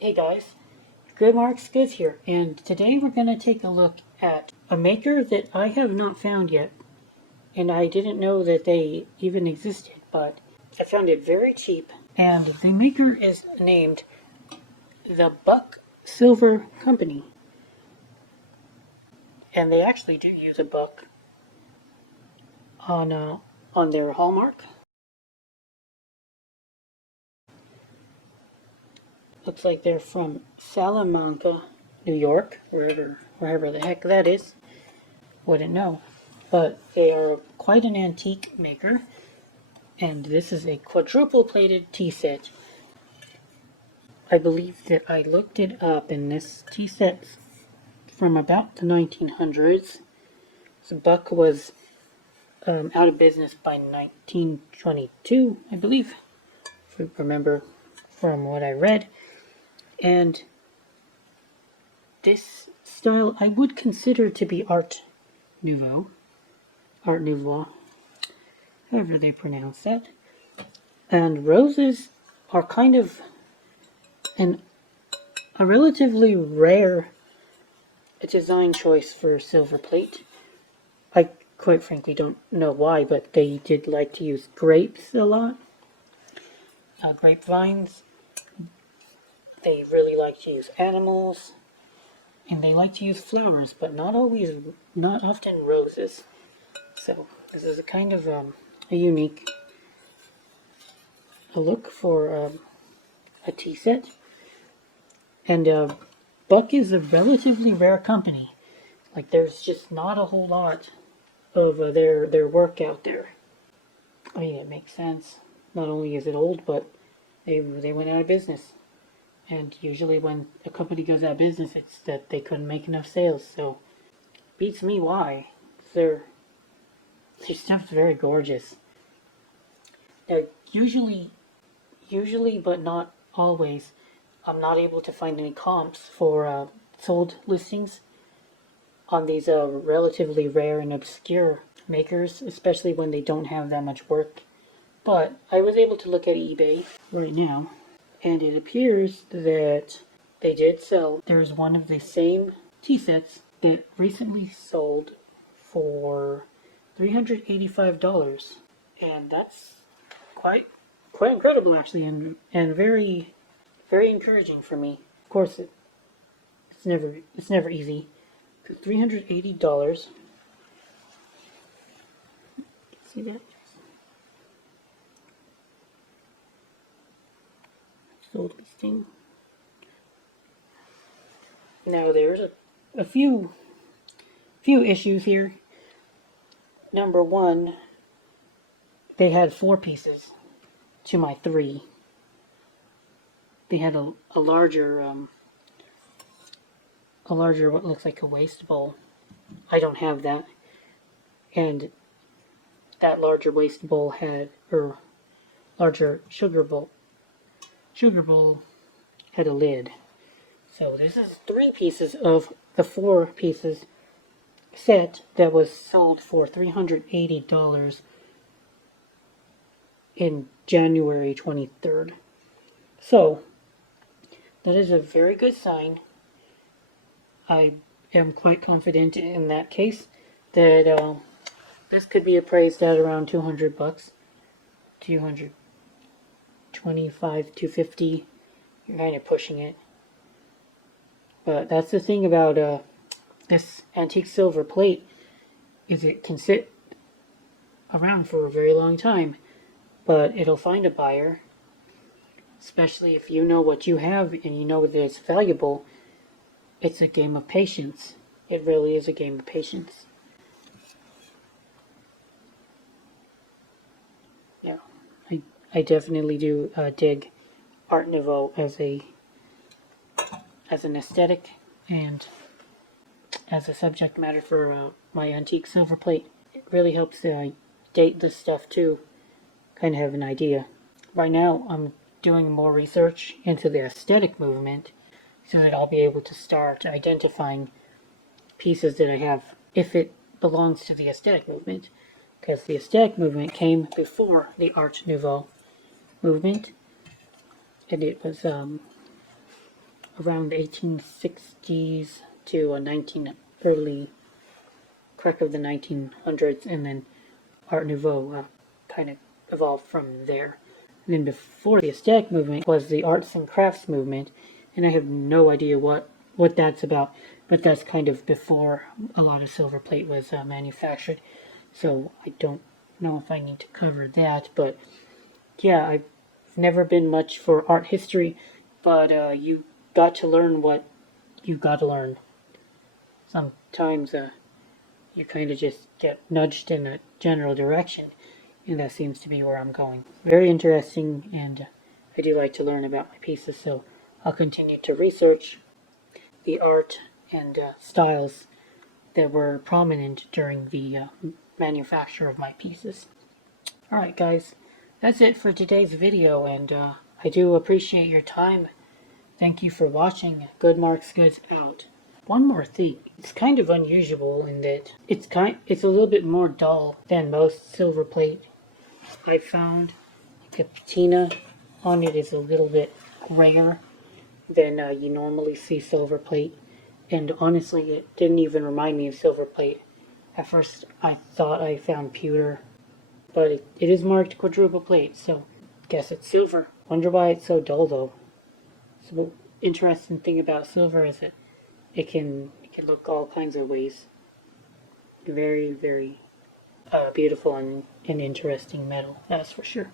Hey guys, Good Marks Goods here, and today we're going to take a look at a maker that I have not found yet, and I didn't know that they even existed, but I found it very cheap, and the maker is named the Buck Silver Company, and they actually do use a buck on their hallmark. Looks like they're from Salamanca, New York, wherever the heck that is. Wouldn't know. But they are quite an antique maker, and this is a quadruple plated tea set. I believe that I looked it up, and this tea set's from about the 1900s. The Buck was out of business by 1922, I believe, if I remember from what I read. And this style I would consider to be Art Nouveau, however they pronounce that. And roses are kind of a relatively rare design choice for Silverplate. I quite frankly don't know why, but they did like to use grapes a lot. Grapevines. They really like to use animals. And they like to use flowers, but not often roses. So this is a kind of a unique look for a tea set. And Buck is a relatively rare company. Like there's just not a whole lot of their work out there. I mean, it makes sense. Not only is it old, but they went out of business. And usually when a company goes out of business, it's that they couldn't make enough sales. So beats me why. Their stuff's very gorgeous. Now, usually, but not always, I'm not able to find any comps for sold listings on these relatively rare and obscure makers, especially when they don't have that much work. But I was able to look at eBay right now, and it appears that they did sell. There's one of the same tea sets that recently sold for $385, and that's quite incredible actually, and very encouraging for me. Of course, it's never easy. $380. See that? Sold listing. Now there's a few issues here. Number one, they had 4 pieces to my 3. They had a larger what looks like a waste bowl. I don't have that, and that larger waste bowl had, or larger sugar bowl had a lid. So this is 3 pieces of the 4 pieces set that was sold for $380 in January 23rd. So that is a very good sign. I am quite confident in that case that this could be appraised at around $200, $225, $250. You're kind of pushing it. But that's the thing about this antique silver plate, is it can sit around for a very long time, but it'll find a buyer, especially if you know what you have and you know that it's valuable. It's a game of patience. It really is a game of patience. Yeah, I definitely do dig Art Nouveau as an aesthetic and as a subject matter for my antique silver plate. It really helps date this stuff too, kind of have an idea. Right now I'm doing more research into the aesthetic movement so that I'll be able to start identifying pieces that I have if it belongs to the aesthetic movement, because the aesthetic movement came before the Art Nouveau movement, and it was around the 1860s to early crack of the 1900s, and then Art Nouveau kind of evolved from there. And then before the aesthetic movement was the arts and crafts movement, and I have no idea what that's about, but that's kind of before a lot of silver plate was manufactured. So I don't know if I need to cover that, but yeah, I've never been much for art history, but you got to learn what you got to learn. Sometimes you kind of just get nudged in a general direction, and that seems to be where I'm going. Very interesting, and I do like to learn about my pieces, so I'll continue to research the art and styles that were prominent during the manufacture of my pieces. Alright guys, that's it for today's video, and I do appreciate your time. Thank you for watching. Good Marks Goods out. One more thing, it's kind of unusual in that it's a little bit more dull than most silver plate I've found. The patina on it is a little bit grayer than you normally see silver plate, and honestly it didn't even remind me of silver plate. At first I thought I found pewter, but it is marked quadruple plate, so guess it's silver. Wonder why it's so dull though. So the interesting thing about silver is that it can look all kinds of ways. Very, very beautiful and interesting metal, that's for sure.